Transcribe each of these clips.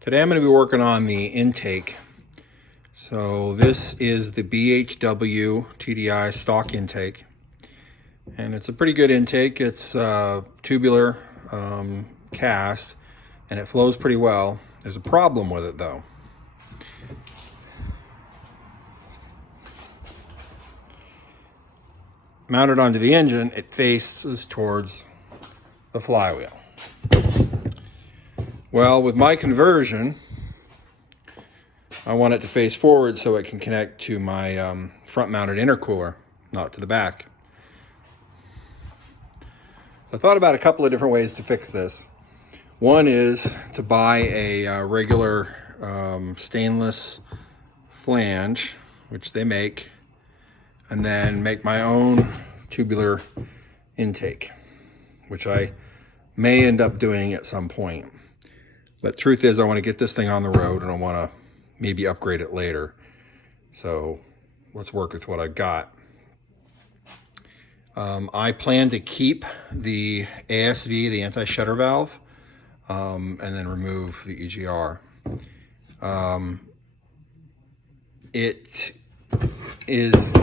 Today I'm going to be working on the intake. So this is the BHW TDI stock intake. And it's a pretty good intake. It's tubular cast and it flows pretty well. There's a problem with it though. Mounted onto the engine, it faces towards the flywheel. Well, with my conversion, I want it to face forward so it can connect to my front-mounted intercooler, not to the back. I thought about a couple of different ways to fix this. One is to buy a regular stainless flange, which they make, and then make my own tubular intake, which I may end up doing at some point. But truth is, I want to get this thing on the road and I want to maybe upgrade it later. So let's work with what I've got. I plan to keep the ASV, the anti-shutter valve, and then remove the EGR. It is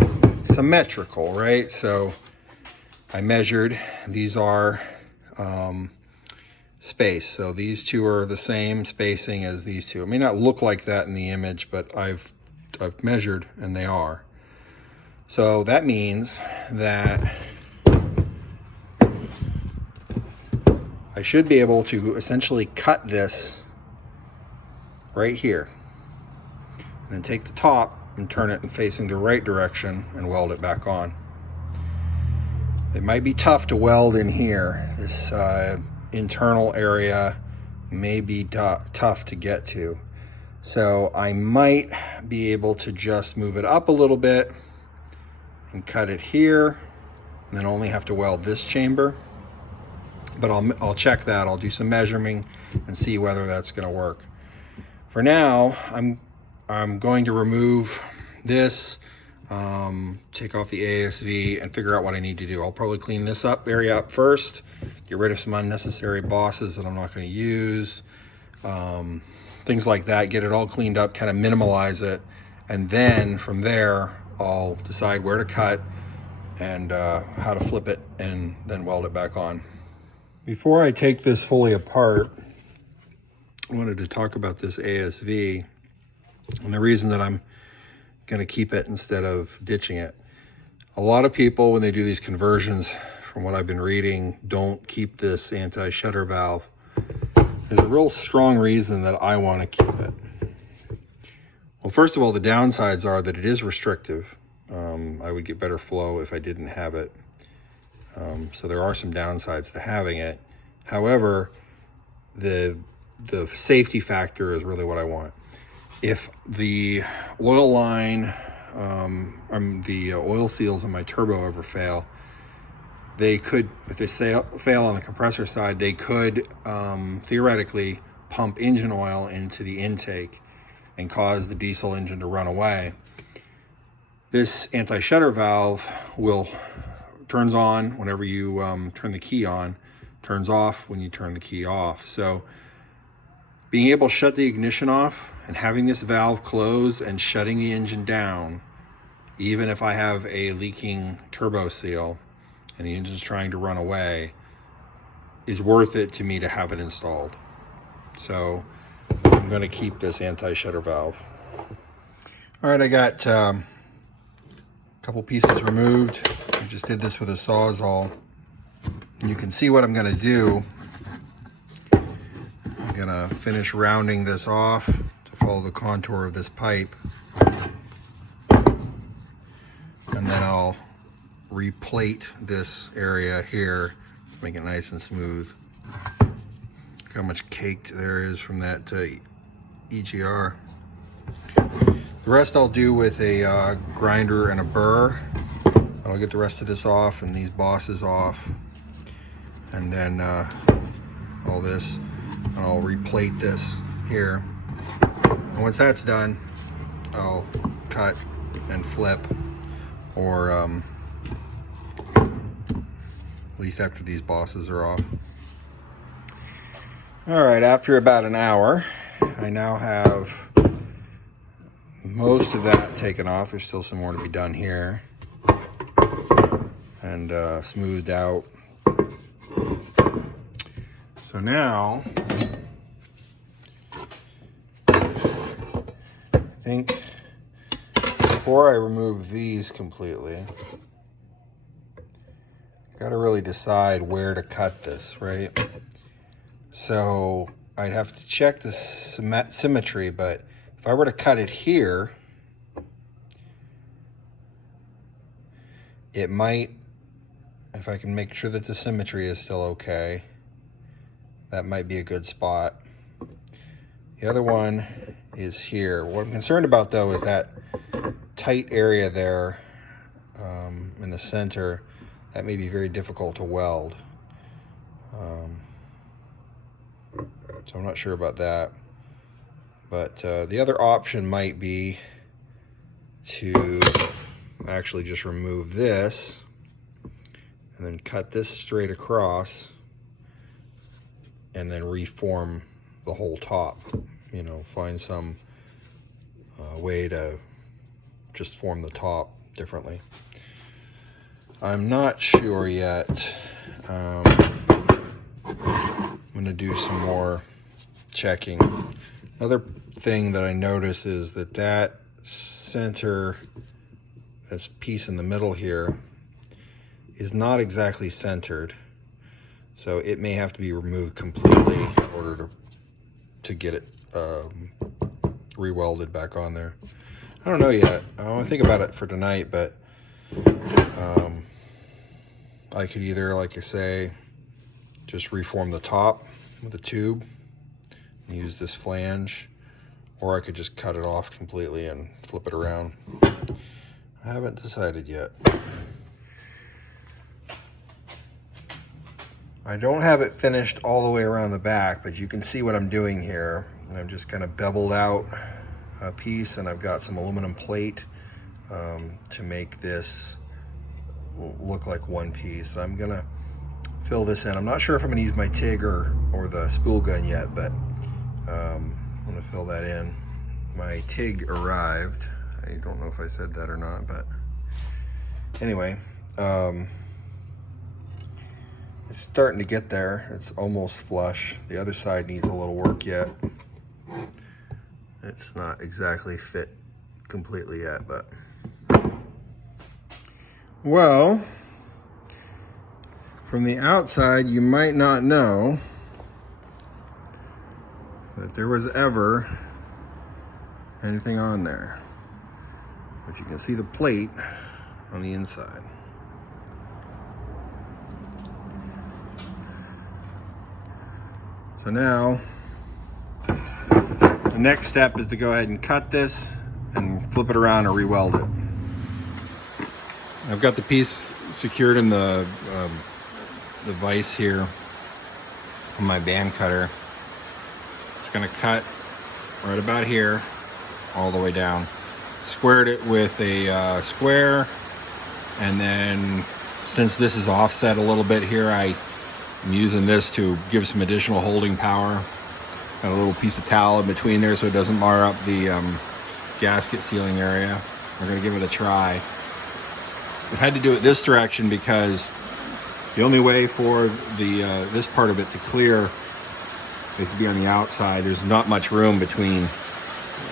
symmetrical, right? So I measured, these are space. So these two are the same spacing as these two. It may not look like that in the image, but I've measured and they are. So that means that I should be able to essentially cut this right here and then take the top and turn it and facing the right direction and weld it back on. It might be tough to weld in here. This internal area may be tough to get to. So I might be able to just move it up a little bit and cut it here, and then only have to weld this chamber. But I'll check that. I'll do some measuring and see whether that's going to work. For now, I'm going to remove this, take off the ASV, and figure out what I need to do. I'll probably clean this area up first, get rid of some unnecessary bosses that I'm not going to use, things like that, get it all cleaned up, kind of minimalize it, and then from there I'll decide where to cut and how to flip it and then weld it back on. Before I take this fully apart, I wanted to talk about this ASV and the reason that I'm going to keep it instead of ditching it. A lot of people, when they do these conversions, from what I've been reading, don't keep this anti-shutter valve. There's a real strong reason that I want to keep it. Well, first of all, the downsides are that it is restrictive. I would get better flow if I didn't have it. So there are some downsides to having it. However, the safety factor is really what I want. If the oil line, the oil seals on my turbo ever fail, they could, if they fail on the compressor side, they could theoretically pump engine oil into the intake and cause the diesel engine to run away. This anti-shutter valve turns on whenever you turn the key on, turns off when you turn the key off. So being able to shut the ignition off and having this valve close and shutting the engine down, even if I have a leaking turbo seal and the engine's trying to run away, is worth it to me to have it installed. So I'm going to keep this anti-shutter valve. All right, I got a couple pieces removed. I just did this with a Sawzall. You can see what I'm going to do. I'm going to finish rounding this off to follow the contour of this pipe. And then I'll replate this area here, make it nice and smooth. Look how much caked there is from that EGR. The rest I'll do with a grinder and a burr. I'll get the rest of this off and these bosses off, and then all this, and I'll replate this here. And once that's done, I'll cut and flip, or at least after these bosses are off. All right, after about an hour, I now have most of that taken off. There's still some more to be done here, and smoothed out. So now I think before I remove these completely, got to really decide where to cut this, right? So I'd have to check the symmetry, but if I were to cut it here, it might, if I can make sure that the symmetry is still okay, that might be a good spot. The other one is here. What I'm concerned about though is that tight area there in the center. That may be very difficult to weld. So I'm not sure about that. But the other option might be to actually just remove this and then cut this straight across and then reform the whole top. You know, find some way to just form the top differently. I'm not sure yet. I'm gonna do some more checking. Another thing that I notice is that that center, this piece in the middle here, is not exactly centered. So it may have to be removed completely in order to get it re-welded back on there. I don't know yet. I want to think about it for tonight, but I could either, like I say, just reform the top with a tube and use this flange, or I could just cut it off completely and flip it around. I haven't decided yet. I don't have it finished all the way around the back, but you can see what I'm doing here. I've just kind of beveled out a piece, and I've got some aluminum plate to make this look like one piece. I'm gonna fill this in. I'm not sure if I'm gonna use my TIG or the spool gun yet, but I'm gonna fill that in. My TIG arrived. I don't know if I said that or not, but anyway, it's starting to get there. It's almost flush. The other side needs a little work yet. It's not exactly fit completely yet, but well, from the outside, you might not know that there was ever anything on there, but you can see the plate on the inside. So now, the next step is to go ahead and cut this and flip it around and re-weld it. I've got the piece secured in the vise here on my band cutter. It's gonna cut right about here all the way down. Squared it with a square, and then since this is offset a little bit here, I'm using this to give some additional holding power. Got a little piece of towel in between there so it doesn't mar up the gasket sealing area. We're gonna give it a try. I had to do it this direction because the only way for the this part of it to clear is to be on the outside. There's not much room between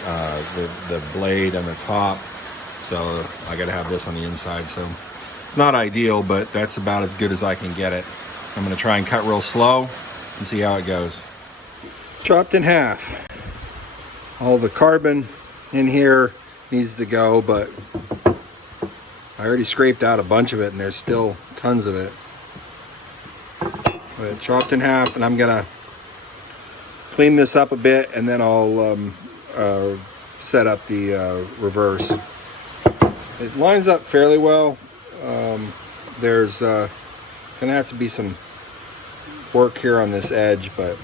the blade and the top, so I got to have this on the inside. So it's not ideal, but that's about as good as I can get it. I'm going to try and cut real slow and see how it goes. Chopped in half. All the carbon in here needs to go, but I already scraped out a bunch of it and there's still tons of it. But chopped in half, and I'm gonna clean this up a bit, and then I'll set up the reverse. It lines up fairly well. There's gonna have to be some work here on this edge, but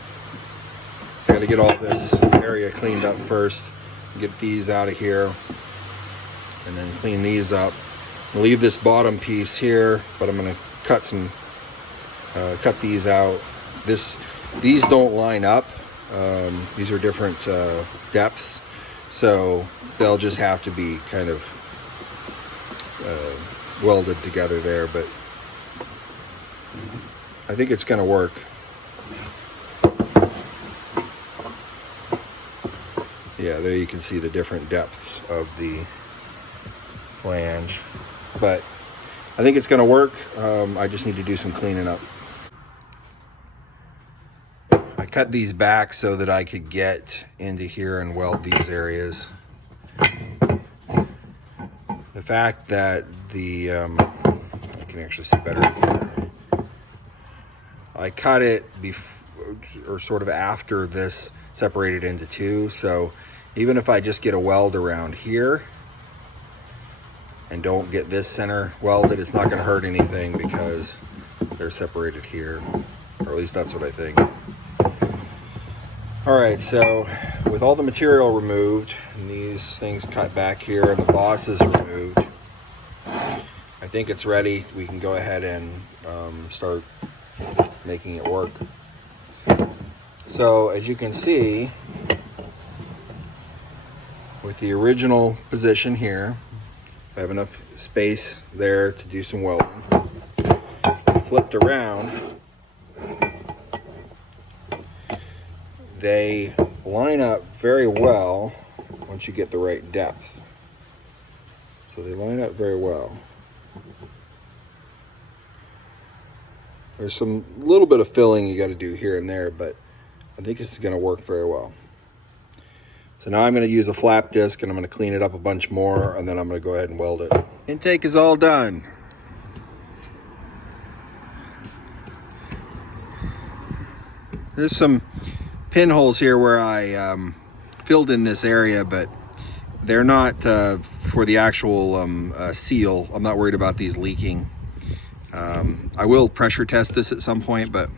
I gotta get all this area cleaned up first. Get these out of here, and then clean these up. I'll leave this bottom piece here, but I'm gonna cut these out. These don't line up These are different depths, so they'll just have to be kind of welded together there, but I think it's going to work. Yeah, there you can see the different depths of the flange, but I think it's going to work. I just need to do some cleaning up. I cut these back so that I could get into here and weld these areas. The fact that I can actually see better here. I cut it before, or sort of after this separated into two, so even if I just get a weld around here and don't get this center welded, it's not going to hurt anything because they're separated here, or at least that's what I think. All right, so with all the material removed and these things cut back here and the bosses removed, I think it's ready. We can go ahead and start making it work. So as you can see, with the original position here, I have enough space there to do some welding. Flipped around, they line up very well once you get the right depth. So they line up very well. There's some little bit of filling you got to do here and there, but I think this is going to work very well. So now I'm going to use a flap disc and I'm going to clean it up a bunch more, and then I'm going to go ahead and weld it. Intake is all done. There's some pinholes here where I filled in this area, but they're not for the actual seal. I'm not worried about these leaking. I will pressure test this at some point, but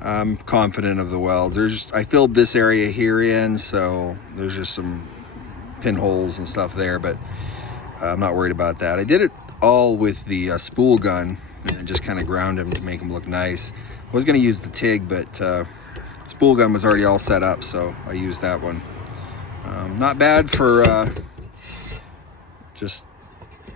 I'm confident of the welds. I filled this area here in, so there's just some pinholes and stuff there, but I'm not worried about that. I did it all with the spool gun and just kind of ground them to make them look nice. I was going to use the TIG, but spool gun was already all set up, so I used that one. Not bad for just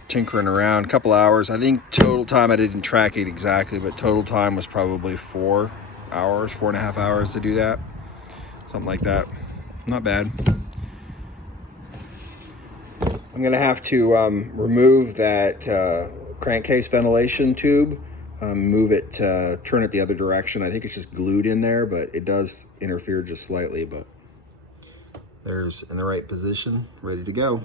tinkering around. A couple hours. I think total time, I didn't track it exactly, but total time was probably 4 hours, 4.5 hours to do that, something like that. Not bad. I'm gonna have to remove that crankcase ventilation tube, move it, turn it the other direction. I think it's just glued in there, but it does interfere just slightly. But there's in the right position, ready to go.